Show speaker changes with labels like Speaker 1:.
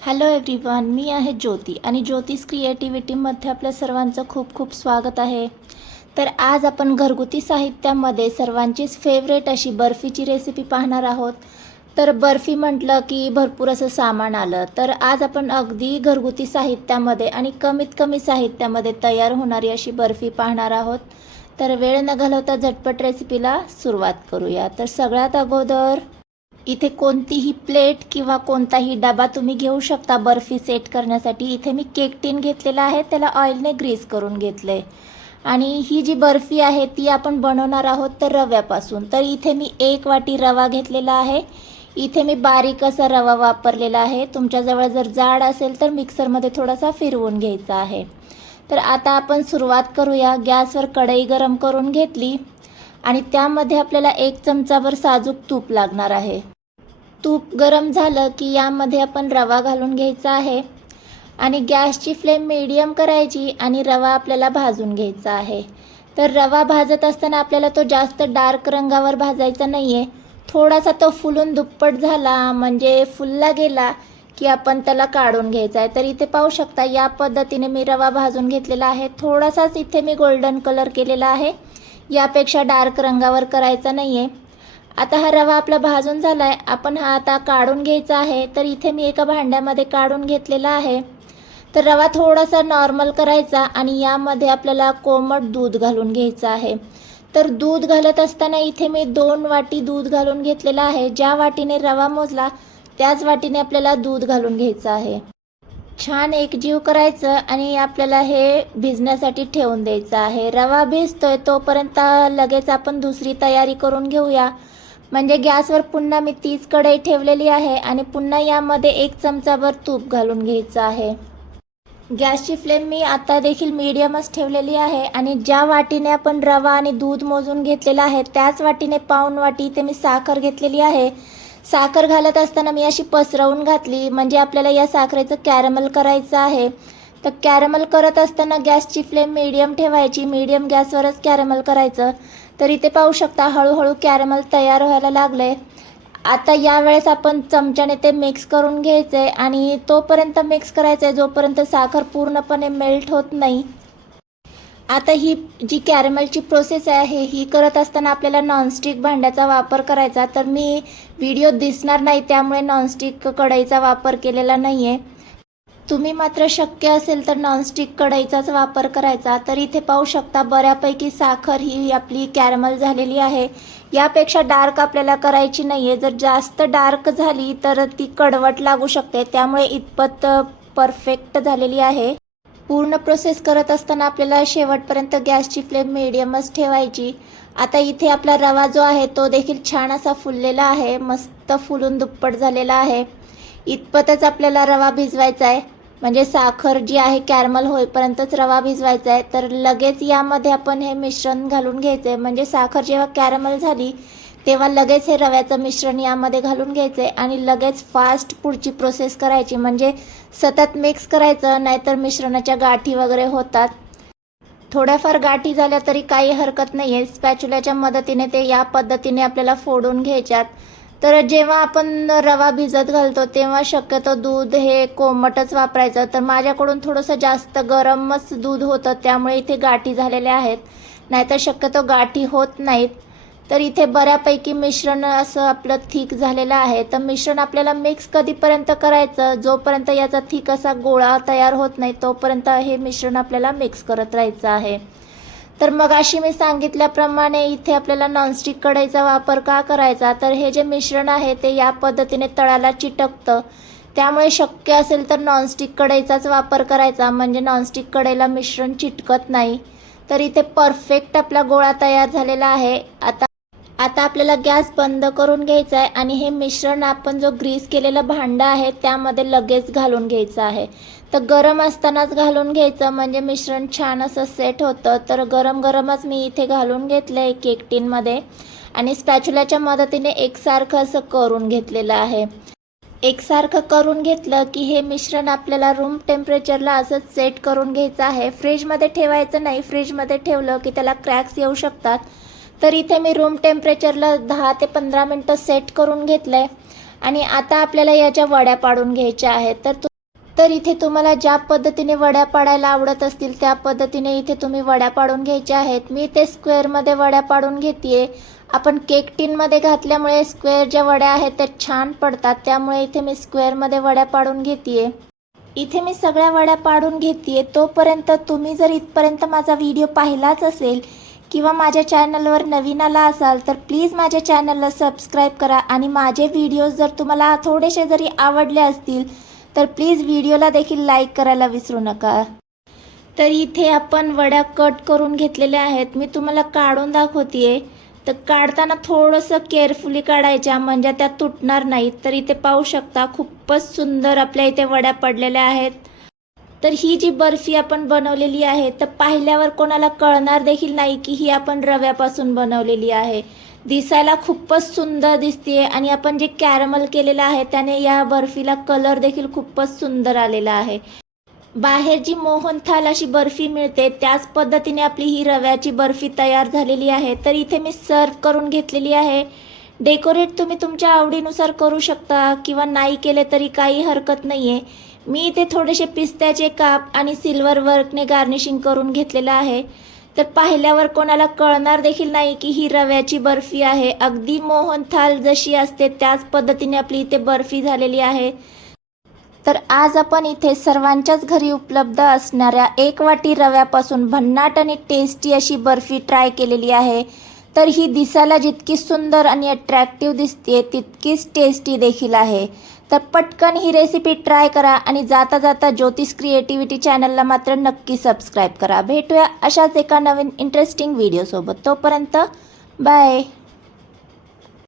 Speaker 1: Hello everyone मी आहे ज्योती आणि ज्योतिष क्रिएटिव्हिटीमध्ये आपल्या सर्वांचं खूप खूप स्वागत आहे. तर आज आपण घरगुती साहित्यामध्ये सर्वांचीच फेवरेट अशी बर्फीची रेसिपी पाहणार आहोत. तर बर्फी म्हटलं की भरपूर असं सामान आलं. तर आज आपण अगदी घरगुती साहित्यामध्ये आणि कमीत कमी साहित्यामध्ये तयार होणारी अशी बर्फी पाहणार आहोत. तर वेळ न घालवता झटपट रेसिपीला सुरुवात करूया. तर सगळ्यात अगोदर इथे कोणतीही प्लेट किंवा कोणताही डबा तुम्ही घेऊ शकता. बर्फी सेट करण्यासाठी. इथे मी केक टीन घेतलेला आहे. त्याला ऑइलने ग्रीस करून घेतले आणि ही जी बर्फी आहे ती आपण बनवणार आहोत तर रव्यापासून. तर इथे मी एक वाटी रवा घेतलेला आहे. इथे मी बारीक असा रवा वापरलेला आहे. तुमच्याजवळ जर जाड असेल तर मिक्सरमध्ये थोडासा फिरवून घ्यायचा आहे. तर आता आपण सुरुवात करूया. गॅसवर कढई गरम करून घेतली. आणि त्यामध्ये आपल्याला एक चमचाभर साजूक तूप लागणार आहे. तूप गरम झालं की यामध्ये आपण रवा घालून घ्यायचा आहे. आणि गॅसची फ्लेम मिडियम करायची आणि रवा आपल्याला भाजून घ्यायचा आहे. तर रवा भाजत असताना आपल्याला तो जास्त डार्क रंगावर भाजायचा नाही आहे थोडासा तो फुलून दुप्पट झाला म्हणजे फुलला गेला की आपण त्याला काढून घ्यायचा आहे. तर इथे पाहू शकता या पद्धतीने मी रवा भाजून घेतलेला आहे. थोडासाच इथे मी गोल्डन कलर केलेला आहे. यापेक्षा डार्क रंगावर करायचा नाही आहे आता हा रवा आपला भाजून झाला आहे आपण हा आता काढून घ्यायचा आहे. तर इथे मी एका भांड्यामध्ये काढून घेतलेला आहे. तर रवा थोडासा नॉर्मल करायचा आणि यामध्ये आपल्याला कोमट दूध घालून घ्यायचं आहे. तर दूध घालत असताना इथे मी दोन वाटी दूध घालून घेतलेलं आहे. ज्या वाटीने रवा मोजला त्याच वाटीने आपल्याला दूध घालून घ्यायचं आहे. छान एकजीव करायचं आणि आपल्याला हे भिजण्यासाठी ठेवून द्यायचं आहे. रवा भिजतोय तोपर्यंत लगेच आपण दुसरी तयारी करून घेऊया. म्हणजे गॅसवर पुन्हा मी तीच कढई ठेवलेली आहे आणि पुन्हा यामध्ये एक चमचाभर तूप घालून घ्यायचं आहे. गॅसची फ्लेम मी आता देखील मीडियमच ठेवलेली आहे आणि ज्या वाटीने आपण रवा आणि दूध मोजून घेतलेलं आहे त्याच वाटीने पाऊन वाटी इथे मी साखर घेतलेली आहे. साखर घालत असताना मी अशी पसरवून घातली म्हणजे आपल्याला या साखरेचं कॅरमल करायचं आहे. तर कॅरमल करत असताना गॅसची फ्लेम मीडियम ठेवायची. मीडियम गॅसवरच कॅरमल करायचं. तर इथे पाहू शकता हळूहळू कॅरमल तयार व्हायला लागलं आहे आता यावेळेस आपण चमच्याने ते मिक्स करून घ्यायचं आहे आणि तोपर्यंत मिक्स करायचं आहे जोपर्यंत साखर पूर्णपणे मेल्ट होत नाही. आता ही जी कॅरमलची प्रोसेस आहे ही करत असताना आपल्याला नॉनस्टिक भांड्याचा वापर करायचा. तर मी व्हिडिओ दिसणार नाही त्यामुळे नॉनस्टिक कढईचा वापर केलेला नाही आहे तुम्ही मात्र शक्य असेल तर नॉनस्टिक कढईचाच वापर करायचा. तर इथे पाहू शकता बऱ्यापैकी साखर ही आपली कॅरमल झालेली आहे. यापेक्षा डार्क आपल्याला करायची नाही आहे जर जास्त डार्क झाली तर ती कडवट लागू शकते. त्यामुळे इतपत परफेक्ट झालेली आहे. पूर्ण प्रोसेस करत असताना आपल्याला शेवटपर्यंत गॅसची फ्लेम मिडियमच ठेवायची. आता इथे आपला रवा जो आहे तो देखील छान असा फुललेला आहे. मस्त फुलून दुप्पट झालेला आहे. इतपतच आपल्याला रवा भिजवायचा आहे म्हणजे साखर जी आहे कॅरमल होईपर्यंतच रवा भिजवायचा आहे. तर लगेच यामध्ये आपण हे मिश्रण घालून घ्यायचं आहे म्हणजे साखर जेव्हा कॅरमल झाली तेव्हा लगेच हे रव्याचं मिश्रण यामध्ये घालून घ्यायचं आहे आणि लगेच फास्ट पुढची प्रोसेस करायची. म्हणजे सतत मिक्स करायचं नाहीतर मिश्रणाच्या गाठी वगैरे होतात. थोड्याफार गाठी झाल्या तरी काही हरकत नाही आहे स्पॅच्युल्याच्या मदतीने ते या पद्धतीने आपल्याला फोडून घ्यायच्यात. तर जेव्हा आपण रवा भिजत घालतो तेव्हा शक्यतो दूध हे कोमटच वापरायचं. तर माझ्याकडून थोडंसं जास्त गरमच दूध होतं त्यामुळे इथे गाठी झालेल्या आहेत. नाहीतर शक्यतो गाठी होत नाहीत. तर इथे बऱ्यापैकी मिश्रण असं आपलं थिक झालेलं आहे. तर मिश्रण आपल्याला मिक्स कधीपर्यंत करायचं? जोपर्यंत याचा थिक असा गोळा तयार होत नाही तोपर्यंत हे मिश्रण आपल्याला मिक्स करत राहायचं आहे. तर मग अशी मी सांगितल्याप्रमाणे इथे आपल्याला नॉनस्टिक कढईचा वापर का करायचा? तर हे जे मिश्रण आहे ते या पद्धतीने तळाला चिटकतं. त्यामुळे शक्य असेल तर नॉनस्टिक कढईचाच वापर करायचा. म्हणजे नॉनस्टिक कढईला मिश्रण चिटकत नाही. तर इथे परफेक्ट आपला गोळा तयार झालेला आहे. आता आता आपल्याला गॅस बंद करून घ्यायचा आहे आणि हे मिश्रण आपण जो ग्रीस केलेलं भांडं आहे त्यामध्ये लगेच घालून घ्यायचं आहे. तर गरम असतानाच घालून घ्यायचं. म्हणजे मिश्रण छान असं सेट होतं. तर गरम गरमच मी इथे घालून घेतलं आहे केक टीनमध्ये आणि स्पॅच्युलाच्या मदतीने एकसारखं असं करून घेतलेलं आहे. एकसारखं करून घेतलं की हे मिश्रण आपल्याला रूम टेम्परेचरला असंच सेट करून घ्यायचं आहे. फ्रीजमध्ये ठेवायचं नाही. फ्रीजमध्ये ठेवलं की त्याला क्रॅक्स येऊ शकतात. तर इथे मी रूम टेम्परेचरला दहा ते पंधरा मिनटं सेट करून घेतलं आहे आणि आता आपल्याला याच्या वड्या पाडून घ्यायच्या आहेत. तर तर इथे तुम्हाला ज्या पद्धतीने वड्या पाडायला आवडत असतील त्या पद्धतीने इथे तुम्ही वड्या पाडून घ्यायच्या आहेत. मी इथे स्क्वेअरमध्ये वड्या पाडून घेते आपण केक टीनमध्ये घातल्यामुळे स्क्वेअर ज्या वड्या आहेत त्या छान पडतात. त्यामुळे इथे मी स्क्वेअरमध्ये वड्या पाडून घेते इथे मी सगळ्या वड्या पाडून घेते तोपर्यंत तुम्ही जर इथपर्यंत माझा व्हिडिओ पाहिलाच असेल किंवा माझ्या चॅनलवर नवीन आला असाल तर प्लीज माझ्या चॅनलला सबस्क्राईब करा. आणि माझे व्हिडिओज जर तुम्हाला थोडेसे जरी आवडले असतील तर प्लीज व्हिडिओला देखील लाईक करायला विसरू नका. तर इथे आपण वड्या कट करून घेतलेल्या आहेत. मी तुम्हाला काढून दाखवते तर काढताना थोडंसं केअरफुली काढायच्या म्हणजे त्या तुटणार नाहीत. तर इथे पाहू शकता खूपच सुंदर आपल्या इथे वड्या पडलेल्या आहेत. तर ही जी बर्फी आपण बनवलेली आहे तर पाहिल्यावर कोणाला कळणार देखील नाही की ही आपण रव्यापासून बनवलेली आहे. दिसायला खूपच सुंदर दिसते आणि आपण जे कॅरमल केलेलं आहे त्याने या बर्फीला कलर देखील खूपच सुंदर आलेला आहे. बाहेर जी मोहनथाल अशी बर्फी मिळते त्याच पद्धतीने आपली ही रव्याची बर्फी तयार झालेली आहे. तर इथे मी सर्व करून घेतलेली आहे. डेकोरेट तुम्ही तुमच्या आवडीनुसार करू शकता किंवा नाही केले तरी काही हरकत नाही आहे मी इथे थोडेसे पिस्त्याचे काप आणि सिल्वर वर्कने गार्निशिंग करून घेतलेलं आहे. तर पाहिल्यावर कोणाला कळणार देखील नाही की ही रव्याची बर्फी आहे. अगदी मोहनथाल जशी असते त्याच पद्धतीने आपली इथे बर्फी झालेली आहे. तर आज आपण इथे सर्वांच्याच घरी उपलब्ध असणाऱ्या एक वाटी रव्यापासून भन्नाट आणि टेस्टी अशी बर्फी ट्राय केलेली आहे. तर ही दिसायला जितकी सुंदर आणि अट्रॅक्टिव्ह दिसते तितकीच टेस्टी देखील आहे. तर पटकन ही रेसिपी ट्राय करा आणि जाता जाता ज्योतिष क्रिएटिव्हिटी चॅनलला मात्र नक्की सबस्क्राईब करा. भेटूया अशाच एका नवीन इंटरेस्टिंग व्हिडिओसोबत तोपर्यंत बाय